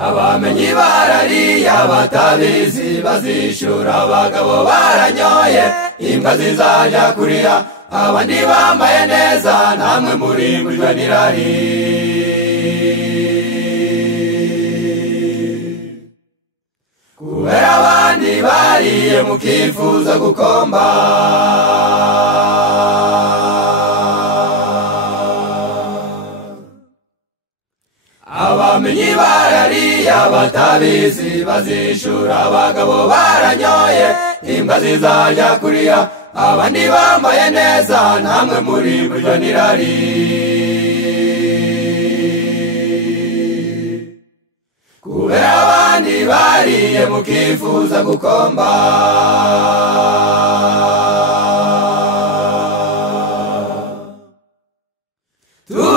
abamenyi barariya batabizi bazishura abagabo baranyoye imbwa zizajya kuriya abandi bambaye neza namwe murimbujwe n'irari kubera abandi bariye mukifuza gukomba abamenyi barariya batabizi bazishura abagabo baranyoye imbwa zizajya kuriya abandi bambaye neza namwe murimbujwe n'irari kubera abandi bariye mukifuza gukomba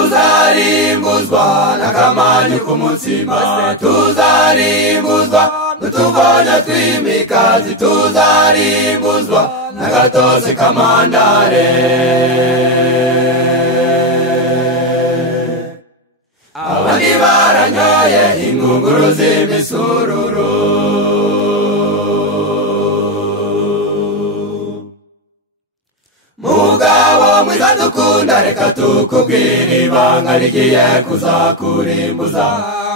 tuzarimbuzwa n'akamanyu k'umutsima tuzarimbuzwa n'utuvonya tw'imikazi tuzarimbuzwa n'agatosi k'amandare abandi baranyoye ingunguru z'imisururu mugabo mwiza dukunda reka tukubwire ibanga rigiye kuzakurimbuza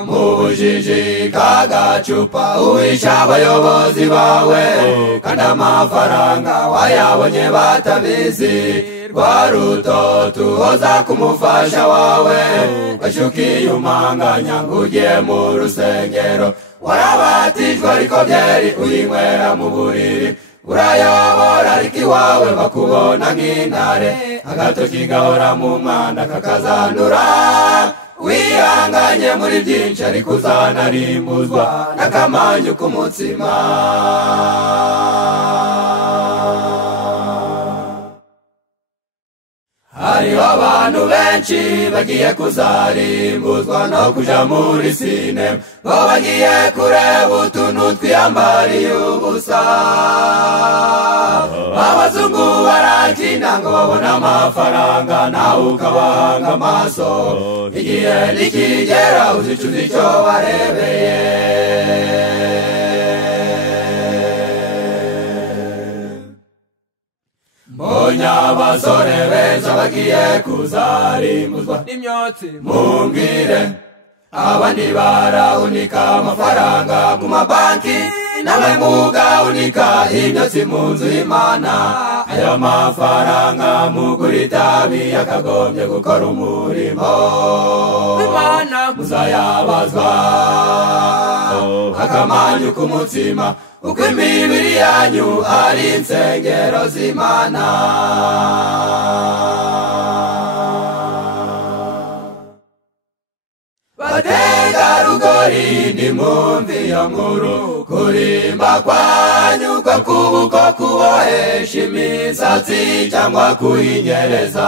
mu bujiji k'agacupa uwisha abayobozi bawe kandi amafaranga wayabonye batabizi rwa rutoto uhoza kumufasha wawe washukiye umanganya ngo ugiye mu rusengero warabatijwe ariko byeri uyinywera mu buriri urayobora ariko iwawe bakubona nk'intare agatoki gahora mu mwanda kakazandura wihanganye muri byinshi ariko uzanarimbuzwa n'akamanyu k'umutsima hariho abantu benshi bagiye kuzarimbuzwa no kuja muri sinema bo bagiye kureba utuntu twiyambariye ubusa abazungu barakina ngo babone amafaranga nawe ukabanga amaso igihe nikigera uzicuza icyo barebeye mbonye abasore beza bagiye kuzarimbuzwa n'imyotsi mumbwire abandi barahunika amafaranga mu mabanki namwe mugaunika imyotsi mu nzu y'Imana aya mafaranga mugura itabi yakagombye gukora umurimo w'Imana muzayabazwa akamanyu k'umutsima uko imibiri yanyu ari insengero z'Imana bategarugori nimwumve iyo nkuru kurimba kwanyu ko kubuko kubohesha imisatsi cyangwa kuyinyereza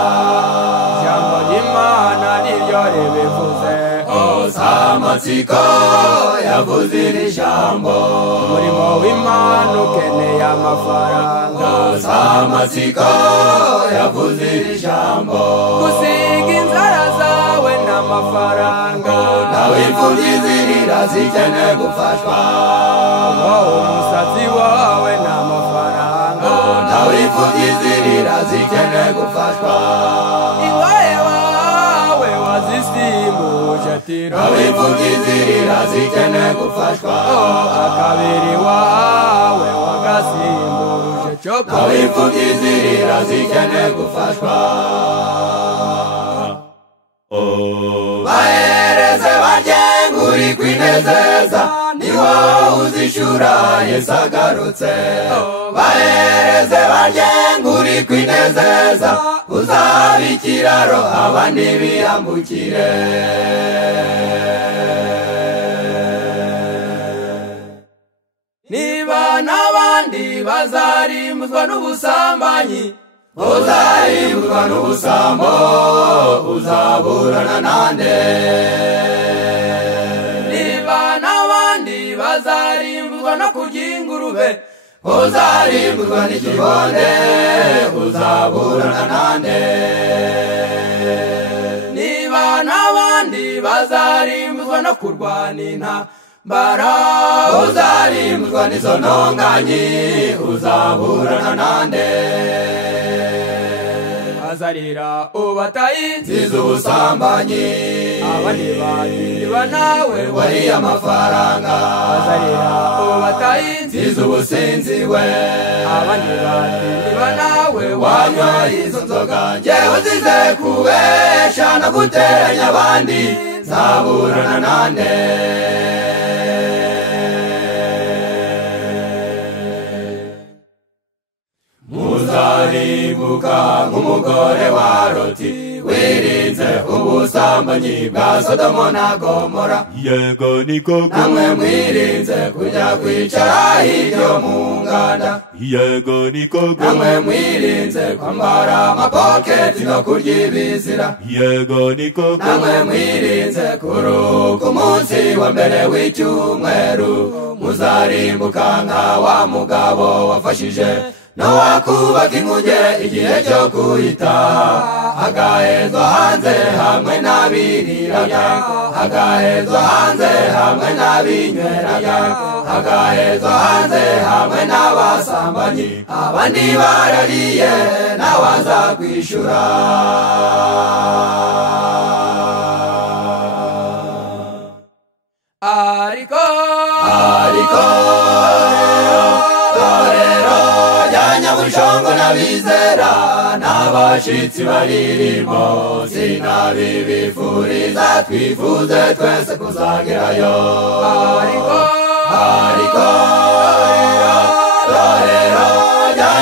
ijambo ry'Imana niryo ribivuze amatsiko yavuze iri jambo umurimo w'Imana ukeneye amafaranga amatsiko yavuze iri jambo gusiga inzara zawe n'amafaranga nawe imfubyi zirira zikeneye gufashwa umusatsi wawe n'amafaranga nawe imfubyi zirira zikeneye gufashwa ingohe wawe wazisimbuje tiro nawe imfubyi zirira zikeneye gufashwa akabiri wawe wagasimbuje copo nawe imfubyi zirira zikeneye gufashwa bahereze barye nguri kwinezeza niwo uzishura Yesu agarutse bahereze barye nguri kwinezeza uzaba ikiraro abandi biyambukire niba n'abandi bazarimbuzwa n'ubusambanyi uzarimbuzwa n'ubusambo uzaburana nande niba n'abandi bazarimbuzwa no kurya ingurube uzarimbuzwa n'ikibonde uzaburana nande niba n'abandi bazarimbuzwa no kurwana inka bara uzarimbuzwa n'izo ntonganya uzaburana nande azarira ubatayinziza ubusambanyi abandi batiriba nawe wariye amafaranga azarira ubatayinziza ubusinzi we abandi batiriba nawe wanywa izo nzoga njyewe uzize kubesha no guteranya abandi nzaburana nande muzarimbuka nk'umugore wa Loti wirinze ubusambanyi bwa Sodomo na Gomora yego niko namwe mwirinze kujya kwicara hirya mu nganda yego niko namwe mwirinze kwambara amapoketi no kurya ibizira yego niko namwe mwirinze kuruhuka umunsi wa mbere w'icyumweru muzarimbuka nka wa mugabo wafashije Nowa kubaka inkuge igihe cyo kuyitaha agahezwa hanze hamwe n'abiriraga agahezwa hanze hamwe n'abinyweraga agahezwa hanze hamwe n'abasambanyi abandi barariye nawe azakwishura ariko Nyabushongo n'abizera n'abashitsi baririmo sinabibifuriza twifuze twese kuzagerayo ariko rero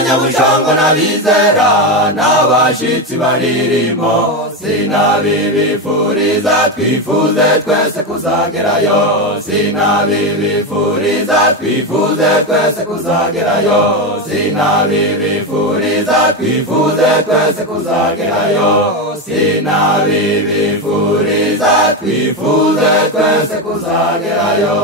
Nyabushongo n'abizera n'abashitsi baririmo sinabibifuriza twifuze twese kuzagerayo sinabibifuriza twifuze twese kuzagerayo sinabibifuriza twifuze twese kuzagerayo sinabibifuriza twifuze twese kuzagerayo